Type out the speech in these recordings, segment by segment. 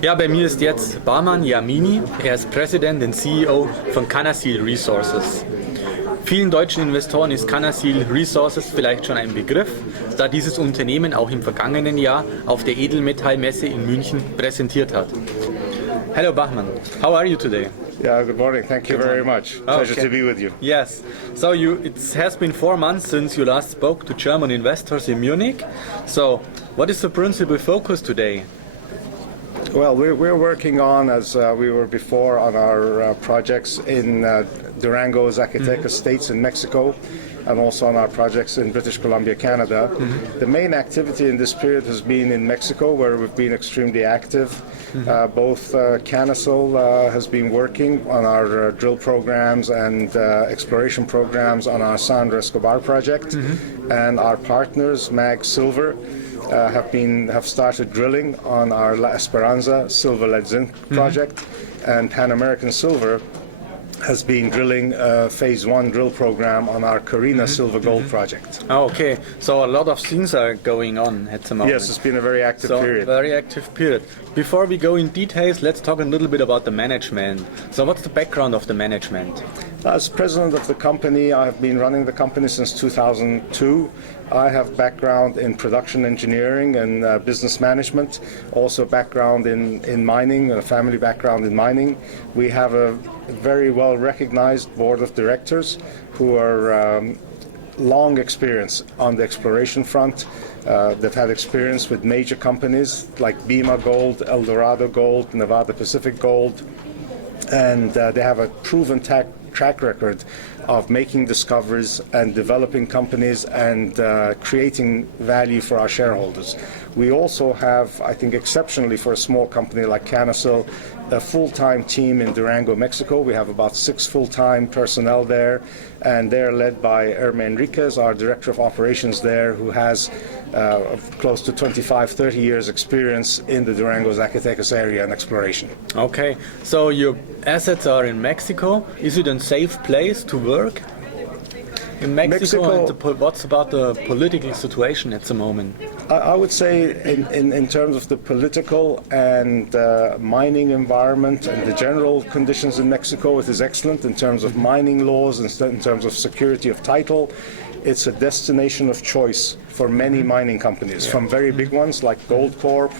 Ja, bei mir ist jetzt Bahman Yamini. Er ist Präsident und CEO von Canasil Resources. Vielen deutschen Investoren ist Canasil Resources vielleicht schon ein Begriff, da dieses Unternehmen auch im vergangenen Jahr auf der Edelmetallmesse in München präsentiert hat. Hello Bahman, how are you today? Yeah, good morning. Thank you very much. Pleasure to be with you. Yes. So it has been 4 months since you last spoke to German investors in Munich. So what is the principal focus today? Well, we're working on, as we were before, on our projects in Durango, Zacatecas states in Mexico, and also on our projects in British Columbia, Canada. The main activity in this period has been in Mexico, where we've been extremely active. Both Canasil has been working on our drill programs and exploration programs on our Sandra Escobar project, and our partners, Mag Silver, have started drilling on our La Esperanza silver lead zinc project, and Pan American Silver has been drilling a phase 1 drill program on our Carina silver gold project. Oh, okay, so a lot of things are going on at the moment. Yes, it's been a very active period. Very active period. Before we go in details, let's talk a little bit about the management. So what's the background of the management? As president of the company, I've been running the company since 2002. I have background in production engineering and business management, also background in mining, a family background in mining. We have a very well recognized board of directors who are long experience on the exploration front. They've had experience with major companies like Bima Gold, Eldorado Gold, Nevada Pacific Gold, and they have a proven track record of making discoveries and developing companies and creating value for our shareholders. We also have, I think exceptionally for a small company like Canasil, a full-time team in Durango, Mexico. We have about 6 full-time personnel there, and they're led by Irma Enriquez, our Director of Operations there, who has close to 25-30 years experience in the Durango, Zacatecas area and exploration. Okay, so your assets are in Mexico. Is it a safe place to work? In Mexico, and what's about the political situation at the moment? I would say in terms of the political and mining environment and the general conditions in Mexico, it is excellent in terms of mining laws and in terms of security of title. It's a destination of choice for many mining companies, from very big ones like Goldcorp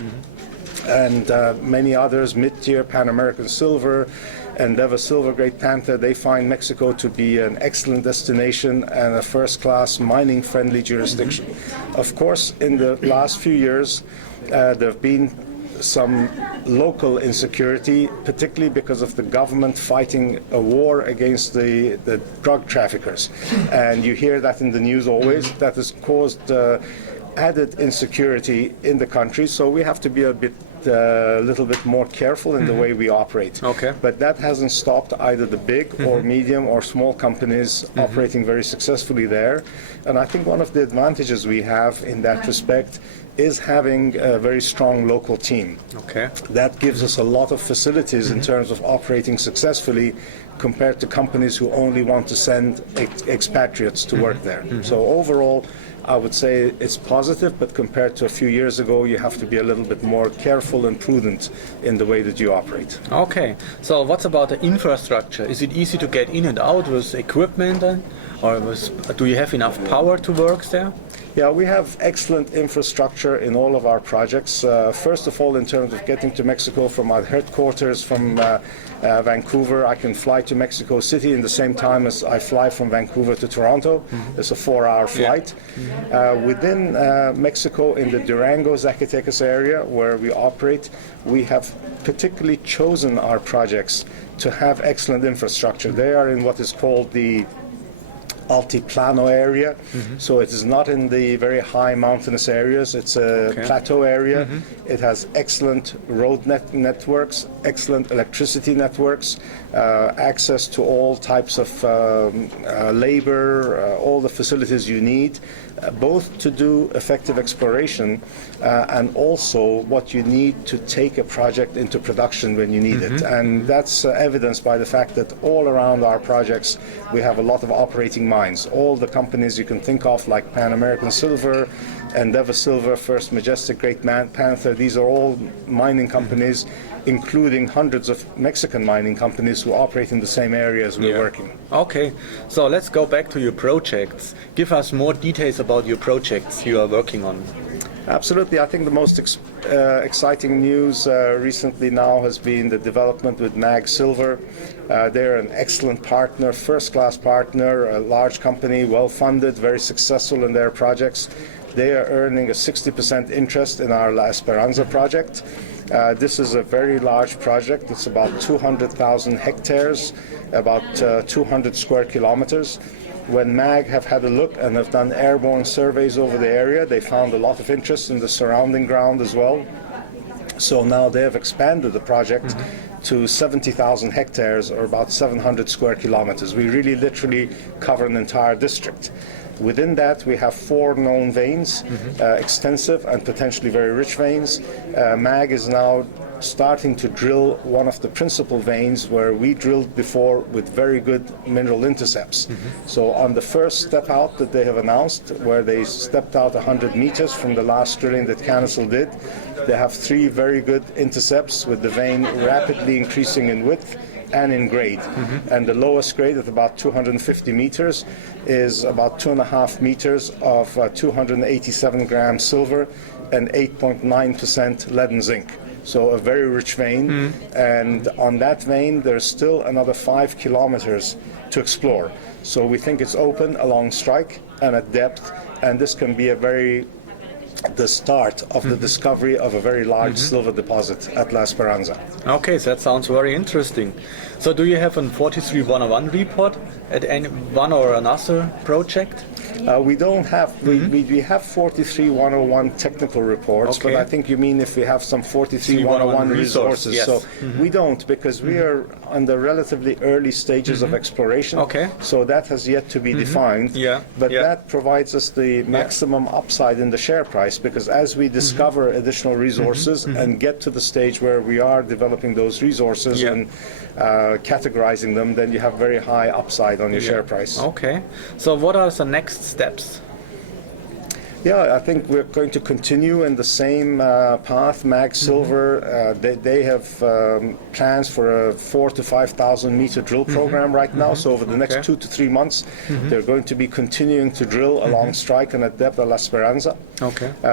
and many others, mid-tier, Pan American Silver, Endeavor Silver, Great Panther. They find Mexico to be an excellent destination and a first-class mining-friendly jurisdiction. Of course, in the last few years, there have been some local insecurity, particularly because of the government fighting a war against the drug traffickers. And you hear that in the news always. That has caused added insecurity in the country, so we have to be a little bit more careful in the way we operate. Okay. But that hasn't stopped either the big or medium or small companies operating very successfully there. And I think one of the advantages we have in that respect is having a very strong local team. Okay. That gives us a lot of facilities in terms of operating successfully compared to companies who only want to send expatriates to work there. So overall, I would say it's positive, but compared to a few years ago, you have to be a little bit more careful and prudent in the way that you operate. Okay, so what's about the infrastructure? Is it easy to get in and out with equipment, or do you have enough power to work there? Yeah, we have excellent infrastructure in all of our projects. First of all, in terms of getting to Mexico from our headquarters from Vancouver, I can fly to Mexico City in the same time as I fly from Vancouver to Toronto. It's a 4-hour flight. Within Mexico, in the Durango, Zacatecas area where we operate, we have particularly chosen our projects to have excellent infrastructure. They are in what is called the Altiplano area, so it is not in the very high mountainous areas. It's a plateau area. It has excellent road networks, excellent electricity networks, access to all types of labor, all the facilities you need, both to do effective exploration and also what you need to take a project into production when you need it. And that's evidenced by the fact that all around our projects we have a lot of operating mines. All the companies you can think of, like Pan American Silver, Endeavor Silver, First Majestic, Great Panther. These are all mining companies, including hundreds of Mexican mining companies who operate in the same area as we're working. Okay, so let's go back to your projects. Give us more details about your projects you are working on. Absolutely. I think the most exciting news recently now has been the development with MAG Silver. They're an excellent partner, first-class partner, a large company, well-funded, very successful in their projects. They are earning a 60% interest in our La Esperanza project. This is a very large project. It's about 200,000 hectares, about 200 square kilometers. When MAG have had a look and have done airborne surveys over the area, they found a lot of interest in the surrounding ground as well. So now they have expanded the project to 70,000 hectares, or about 700 square kilometers. We really literally cover an entire district. Within that, we have 4 known veins, extensive and potentially very rich veins. MAG is now starting to drill one of the principal veins where we drilled before with very good mineral intercepts. So on the first step out that they have announced, where they stepped out 100 meters from the last drilling that Canasil did, they have 3 very good intercepts with the vein rapidly increasing in width and in grade. And the lowest grade at about 250 meters is about 2.5 meters of 287 grams silver and 8.9% lead and zinc. So a very rich vein, and on that vein there's still another 5 kilometers to explore. So we think it's open along strike and at depth, and this can be the start of the discovery of a very large silver deposit at La Esperanza. Okay, so that sounds very interesting. So do you have a 43-101 report at any one or another project? We don't have, we have 43-101 technical reports, but I think you mean if we have some 43-101 resources. Yes. So we don't, because we are on the relatively early stages of exploration. Okay. So that has yet to be defined. But that provides us the maximum upside in the share price, because as we discover additional resources and get to the stage where we are developing those resources and categorizing them, then you have very high upside on your share price. Okay. So what are the next steps? Yeah, I think we're going to continue in the same path. MAG Silver, they have plans for a 4,000 to 5,000 meter drill program right now. So over the next 2 to 3 months, they're going to be continuing to drill along strike and at depth at La Esperanza.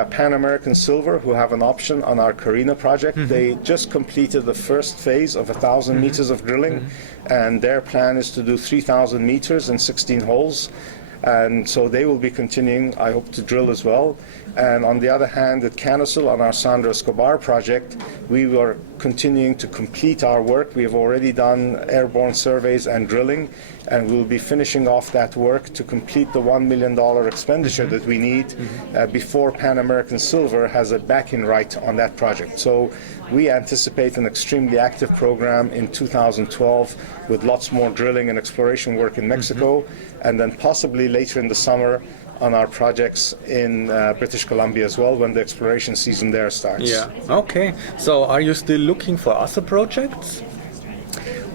Pan American Silver, who have an option on our Carina project, they just completed the first phase of 1,000 meters of drilling, and their plan is to do 3,000 meters in 16 holes. And so they will be continuing, I hope, to drill as well. And on the other hand, at Canasil, on our Sandra Escobar project, we were continuing to complete our work. We have already done airborne surveys and drilling, and we'll be finishing off that work to complete the $1 million expenditure that we need before Pan American Silver has a back-in right on that project. So we anticipate an extremely active program in 2012 with lots more drilling and exploration work in Mexico, and then possibly later in the summer on our projects in British Columbia as well, when the exploration season there starts. Yeah. Okay. So are you still looking for other projects?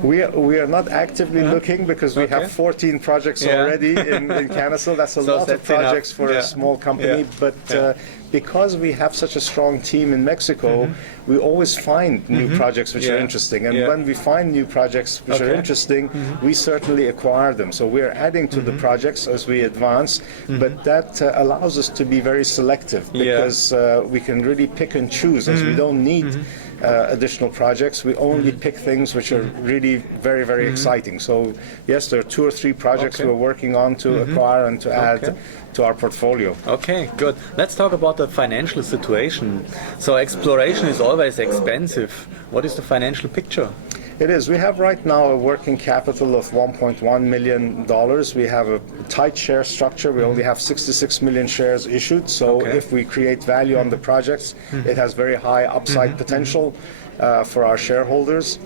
We are not actively looking, because we have 14 projects already in Canasil. That's a lot of projects for a small company, but because we have such a strong team in Mexico, we always find new projects which are interesting. And when we find new projects which are interesting, we certainly acquire them. So we are adding to the projects as we advance, but that allows us to be very selective, because we can really pick and choose, as we don't need additional projects. We only pick things which are really very, very exciting. So yes, there are 2 or 3 projects we're working on to acquire and to add to our portfolio. Okay, good. Let's talk about the financial situation. So exploration is always expensive. What is the financial picture? It is. We have right now a working capital of $1.1 million. We have a tight share structure. We only have 66 million shares issued. So if we create value on the projects, it has very high upside potential. for our shareholders.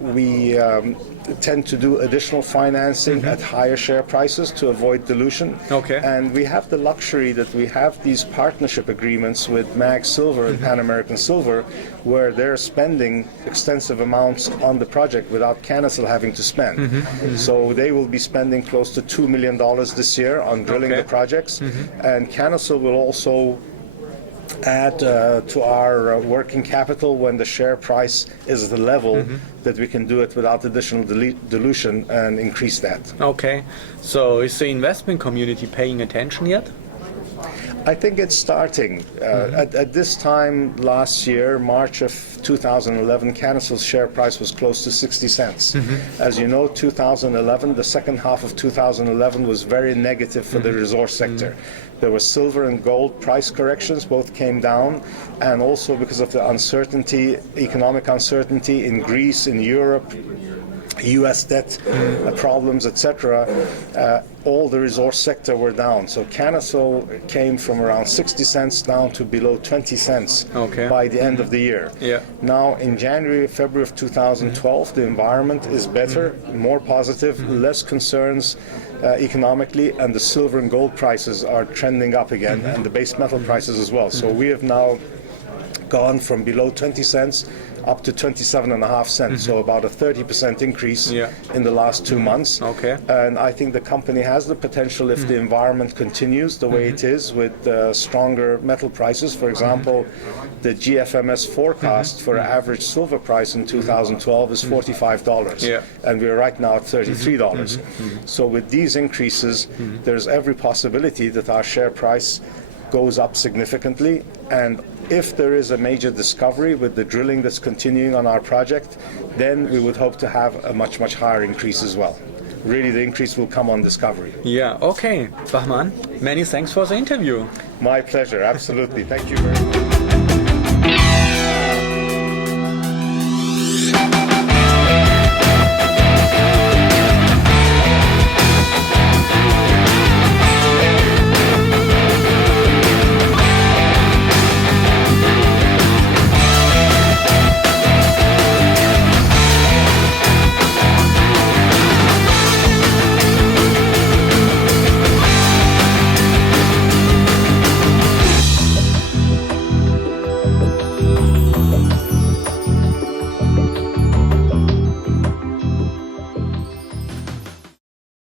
We tend to do additional financing at higher share prices to avoid dilution. Okay. And we have the luxury that we have these partnership agreements with Mag Silver and Pan American Silver, where they're spending extensive amounts on the project without Canasil having to spend. So they will be spending close to $2 million this year on drilling the projects, and Canasil will also add to our working capital when the share price is at a level that we can do it without additional dilution and increase that. Okay, so is the investment community paying attention yet? I think it's starting. At this time last year, March of 2011, Canasil's share price was close to 60 cents. As you know, 2011, the second half of 2011 was very negative for the resource sector. There were silver and gold price corrections, both came down, and also because of the uncertainty, economic uncertainty in Greece, in Europe, U.S. debt problems, etc., all the resource sector were down. So Canasil came from around 60 cents down to below 20 cents by the end of the year. Now in January, February of 2012, the environment is better, more positive, less concerns economically, and the silver and gold prices are trending up again, and the base metal prices as well. So we have now gone from below 20 cents up to 27.5 cents, so about a 30% increase in the last 2 months. And I think the company has the potential, if the environment continues the way it is, with stronger metal prices. For example, the GFMS forecast for average silver price in 2012 is $45, and we're right now at $33. So with these increases, there's every possibility that our share price goes up significantly, and if there is a major discovery with the drilling that's continuing on our project, then we would hope to have a much, much higher increase as well. Really, the increase will come on discovery. Yeah, okay. Bahman, many thanks for the interview. My pleasure, absolutely. Thank you very much.